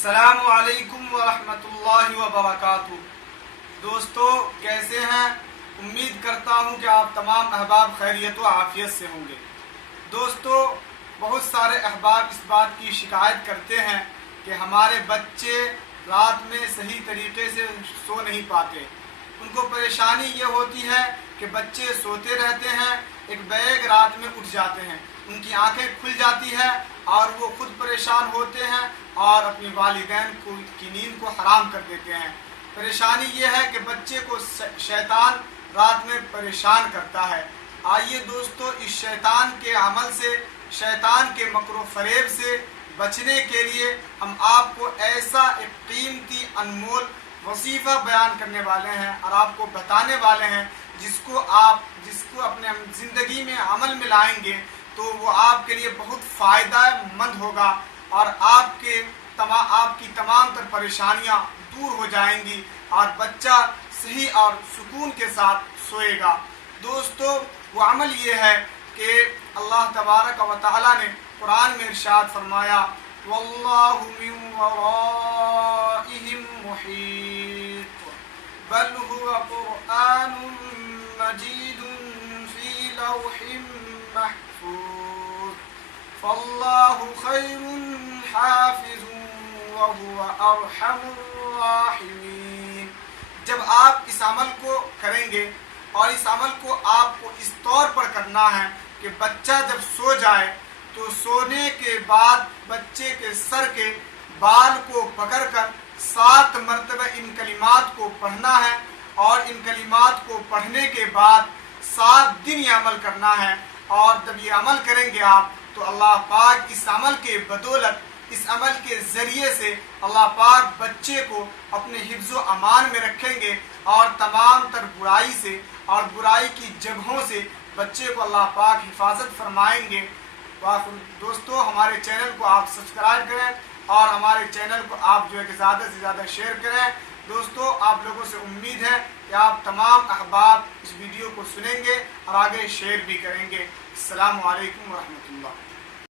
السلام علیکم ورحمۃ اللہ وبرکاتہ۔ دوستو کیسے ہیں؟ امید کرتا ہوں کہ آپ تمام احباب خیریت و عافیت سے ہوں گے۔ دوستو بہت سارے احباب اس بات کی شکایت کرتے ہیں کہ ہمارے بچے رات میں صحیح طریقے سے سو نہیں پاتے۔ ان کو پریشانی یہ ہوتی ہے کہ بچے سوتے رہتے ہیں، ایک بیگ رات میں اٹھ جاتے ہیں، ان کی آنکھیں کھل جاتی ہیں اور وہ خود پریشان ہوتے ہیں اور اپنی والدین کی نیند کو حرام کر دیتے ہیں۔ پریشانی یہ ہے کہ بچے کو شیطان رات میں پریشان کرتا ہے۔ آئیے دوستو اس شیطان کے عمل سے، شیطان کے مکر و فریب سے بچنے کے لیے ہم آپ کو ایسا ایک قیمتی انمول وظیفہ بیان کرنے والے ہیں اور آپ کو بتانے والے ہیں جس کو اپنے زندگی میں عمل میں لائیں گے تو وہ آپ کے لیے بہت فائدہ مند ہوگا اور آپ کی تمام تر پریشانیاں دور ہو جائیں گی اور بچہ صحیح اور سکون کے ساتھ سوئے گا۔ دوستو وہ عمل یہ ہے کہ اللہ تبارک و تعالی نے قرآن میں ارشاد فرمایا وَاللَّهُ مِن وَرَائِهِم مُحِيطٌ بَلْ هُوَ قُرْآنٌ مَجِيدٌ فِي لَوْحٍ مَحْفُوظٍ فَاللَّهُ خَيْرٌ حَافِظٌ وَهُوَ أَرْحَمُ الرَّاحِمِينَ۔ جب آپ اس عمل کو کریں گے اور اس عمل کو آپ کو اس طور پر کرنا ہے کہ بچہ جب سو جائے تو سونے کے بعد بچے کے سر کے بال کو پکڑ کر 7 مرتبہ ان کلمات کو پڑھنا ہے اور ان کلمات کو پڑھنے کے بعد 7 دن یہ عمل کرنا ہے، اور جب یہ عمل کریں گے آپ تو اللہ پاک اس عمل کے بدولت، اس عمل کے ذریعے سے اللہ پاک بچے کو اپنے حفظ و امان میں رکھیں گے اور تمام تر برائی سے اور برائی کی جگہوں سے بچے کو اللہ پاک حفاظت فرمائیں گے۔ دوستو ہمارے چینل کو آپ سبسکرائب کریں اور ہمارے چینل کو آپ کہ زیادہ سے زیادہ شیئر کریں۔ دوستو آپ لوگوں سے امید ہے کہ آپ تمام احباب اس ویڈیو کو سنیں گے اور آگے شیئر بھی کریں گے۔ السلام علیکم ورحمۃ اللہ۔